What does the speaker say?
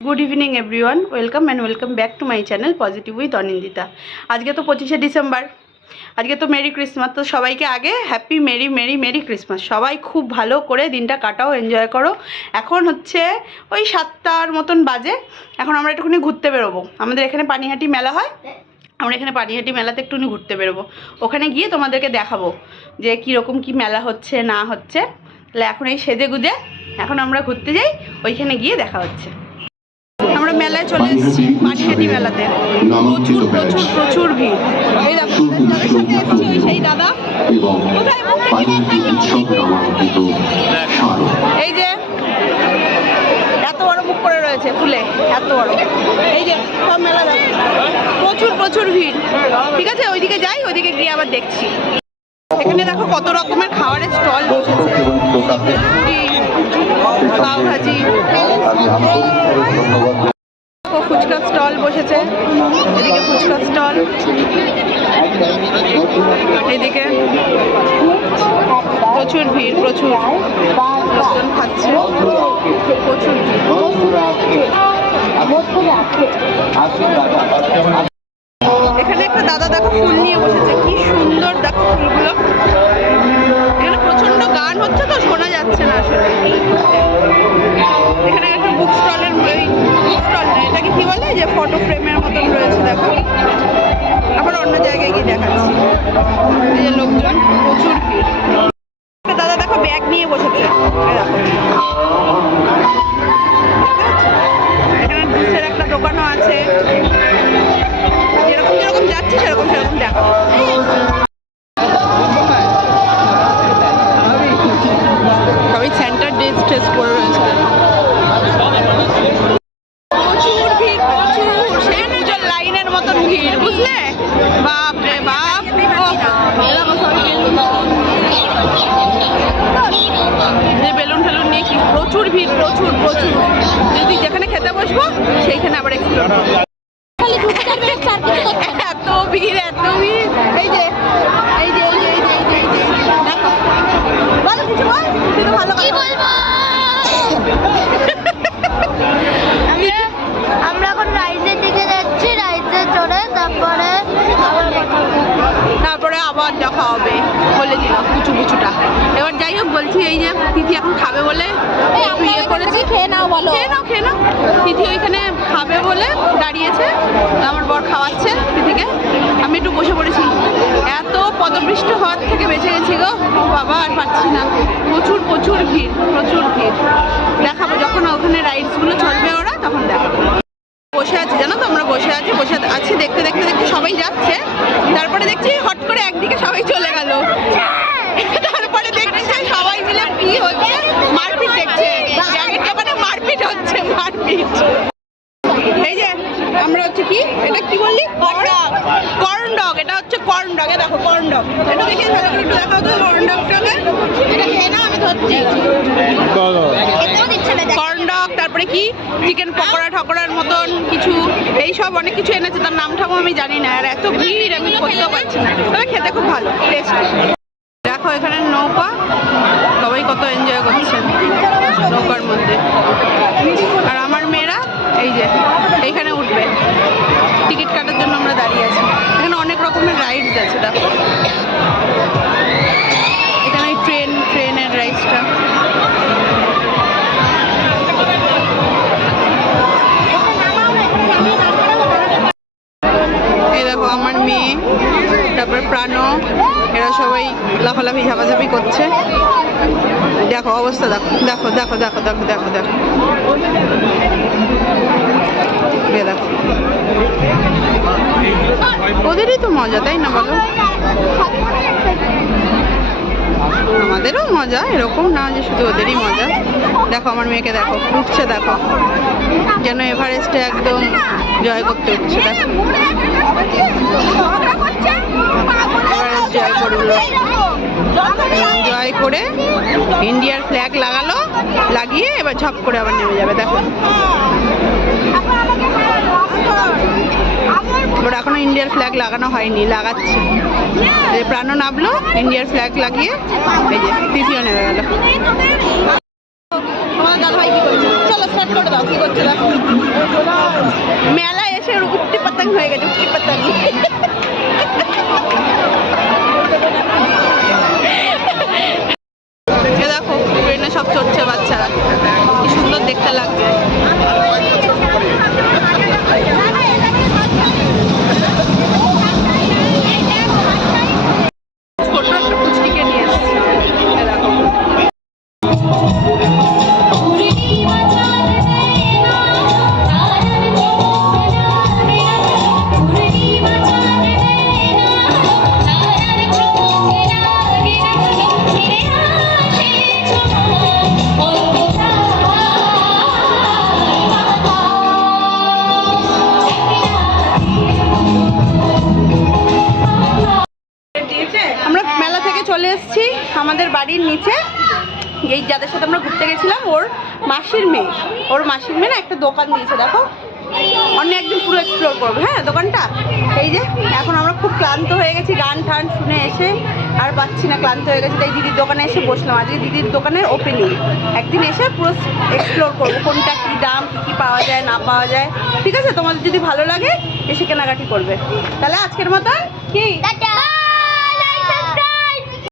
Good evening everyone welcome and welcome back to my channel positive with Anindita. आज के तो 25 December, आज के तो मेरी क्रिसमास। तो सबाई के आगे हैप्पी मेरी मेरी मेरी क्रिसमास। सबाई खूब भालो करे दिनटा काटाओ, एनजय करो। এখন হচ্ছে ওই 7টার মতন বাজে। এখন আমরা একটুখানি ঘুরতে বেরোবো। আমাদের এখানে পানিহাটি মেলা হয়, আমরা এখানে পানিহাটি মেলাতে একটুখানি ঘুরতে বেরোবো। ওখানে গিয়ে তোমাদেরকে দেখাবো যে কীরকম কী মেলা হচ্ছে না হচ্ছে। তাহলে এখন এই সেজে গুজে এখন আমরা ঘুরতে যাই, ওইখানে গিয়ে দেখা হচ্ছে। আমরা মেলায় চলে এসেছি, পানিহাটি মেলাতে প্রচুর প্রচুর প্রচুর ভিড়। এই দেখো সেই দাদা এই যে এত বড় মুখ করে রয়েছে ফুলে, এত বড়। এই যে সব মেলা দেখো, প্রচুর প্রচুর ভিড়। ঠিক আছে, ওইদিকে যাই, ওইদিকে গিয়ে আবার দেখছি। এখানে দেখো কত রকমের খাবারের স্টল বসেছে, পুরি, পাও ভাজি, ফুচকা স্টল বসেছে। এদিকে ফুচকা স্টল, এদিকে প্রচুর ভিড়, প্রচুর লোকজন খাচ্ছে, প্রচুর ভিড়। এখানে একটা দাদা দেখো ফুল নিয়ে বসেছে, কি সুন্দর দেখো ফুলগুলো। এখানে প্রচন্ড গান হচ্ছে তো শোনা যাচ্ছে না আসলে। এখানে একটা বুক স্টলের, বুক স্টল না, এটাকে কি বলে, যে ফটো ফ্রেমের মতন রয়েছে দেখো। আবার অন্য জায়গায় গিয়ে দেখাচ্ছি। এই যে লোকজন, প্রচুর ভিড়। দাদা দেখো ব্যাগ নিয়ে বসেছে, এখানে জুসের একটা দোকানও আছে। যেরকম যেরকম যাচ্ছি সেরকম সেরকম দেখো। সবাই সেন্টার ড্রেস ট্রেস পরে রয়েছে। প্রচুর ভিড়, প্রচুর, সেই পুজোর লাইনের মতন ভিড়, বুঝলে? বাপ রে বাপ, যে বেলুন টেলুন নিয়ে কি প্রচুর ভিড়, প্রচুর প্রচুর। যদি যেখানে খেতে বসবো সেইখানে আবার একটু এত ভিড়, এত ভিড়। এই যে এই যে এই যে এই যে এই যে দেখো, বলো কিছু বল, কিন্তু ভালো কি বলবো। আমরা এখন রাইডের দিকে যাচ্ছি, রাইডে চড়ে তারপরে আবার দেখা হবে বলে দিলাম কুচু কুচুটা। এবার যাই হোক, বলছি এই যে তিথি এখন খাবে বলে ইয়ে করেছি। খেয়ে নাও, বলো, খেয়ে নাও, খেয়ে নাও। তিথি ওইখানে খাবে বলে দাঁড়িয়েছে, আমার বর খাওয়াচ্ছে তিথিকে। আমি একটু বসে পড়েছি, এত পদপৃষ্ট হওয়ার থেকে বেঁচে গেছি গো বাবা, আর পারছি না। প্রচুর প্রচুর ভিড়, প্রচুর ভিড়। দেখাবো যখন ওখানে রাইডসগুলো চলবে ওরা, তখন দেখাবো। বসে আছি, জানো তো, আমরা বসে আছি দেখতে দেখতে দেখতে সবাই যাচ্ছে। তারপরে দেখছি হট করে একদিকে সবাই চলে গেল। তারপরে দেখছি সবাই মিলে কি হচ্ছে, মারপিট দেখছে, জ্যাকেটটা মানে মারপিট হচ্ছে, মারপিট। এই যে আমরা হচ্ছে কি, এটা কি বললি, কর্ন ডগ। এটা হচ্ছে কর্ন ডগ। দেখো কর্ন ডগ, এটা দেখে ভালো করে একটু দেখাও তো কর্ন ডগটাকে। এটা খেয়ে নাও, আমি ধরছি। কর্ন ডগ, তারপরে কি চিকেন পকোড়া ঠকোড়ার মতন কিছু, এই সব অনেক কিছু এনেছে, তার নামটাও আমি জানি না। আর এত ভিড় আমি করতেও পারছি না, তবে খেতে খুব ভালো টেস্ট। দেখো এখানে নৌকা, সবাই কত এনজয় করছে নৌকার মধ্যে। আর আমার মেয়েরা এই যে এইখানে উঠবে, টিকিট কাটার জন্য আমরা দাঁড়িয়ে আছি। এখানে অনেক রকমের রাইডস আছে দেখো। এখানে ওই ট্রেনের রাইডসটা। এই দেখো আমার মেয়ে, তারপর প্রাণ, এরা সবাই লাফালাফি ঝাপাঝাপি করছে। দেখো অবস্থা, দেখো দেখো দেখো দেখো দেখো দেখো দেখো দেখো। ওদেরই তো মজা, তাই না বলো? আমাদেরও মজা, এরকম না যে শুধু ওদেরই মজা। দেখো আমার মেয়েকে দেখো উঠছে, দেখো যেন এভারেস্টে একদম জয় করতে উঠছে। দেখো এভারেস্ট জয় করলো, জয় করে ইন্ডিয়ার ফ্ল্যাগ লাগালো, লাগিয়ে এবার ঝপ করে আবার নেমে যাবে। দেখো ওর এখনো ইন্ডিয়ার ফ্ল্যাগ লাগানো হয়নি, লাগাচ্ছে। প্রাণ নামলো, ইন্ডিয়ার ফ্ল্যাগ লাগিয়ে এই যে তিথিও নেমে গেল। তোমাদের দাদা ভাই কি করছে, চলো স্টার্ট করে দাও, কি করছে দেখো। মেলায় এসে ওর উঠতি পাতাং হয়ে গেছে, উঠতি পাতাং। দেখো ট্রেনে সব চড়ছে বাচ্চারা, কি সুন্দর দেখতে লাগছে। ছোট একটা পুচকিকে নিয়ে এসেছি, এরকম। আমরা মেলা থেকে চলে এসেছি আমাদের বাড়ির নিচে। এই যাদের সাথে আমরা ঘুরতে গেছিলাম ওর মাসির মেয়ে না একটা দোকান দিয়েছে, দেখো অন্য একদিন পুরো এক্সপ্লোর করবো হ্যাঁ দোকানটা। এই যে এখন আমরা খুব ক্লান্ত হয়ে গেছি, গান টান শুনে এসে আর পাচ্ছি না, ক্লান্ত হয়ে গেছি, তাই দিদির দোকানে এসে বসলাম। আজকে দিদির দোকানের ওপেনিং, একদিন এসে পুরো এক্সপ্লোর করবো কোনটা কী দাম, কী কী পাওয়া যায় না পাওয়া যায়। ঠিক আছে, তোমাদের যদি ভালো লাগে এসে কেনাকাটি করবে। তাহলে আজকের মতন কি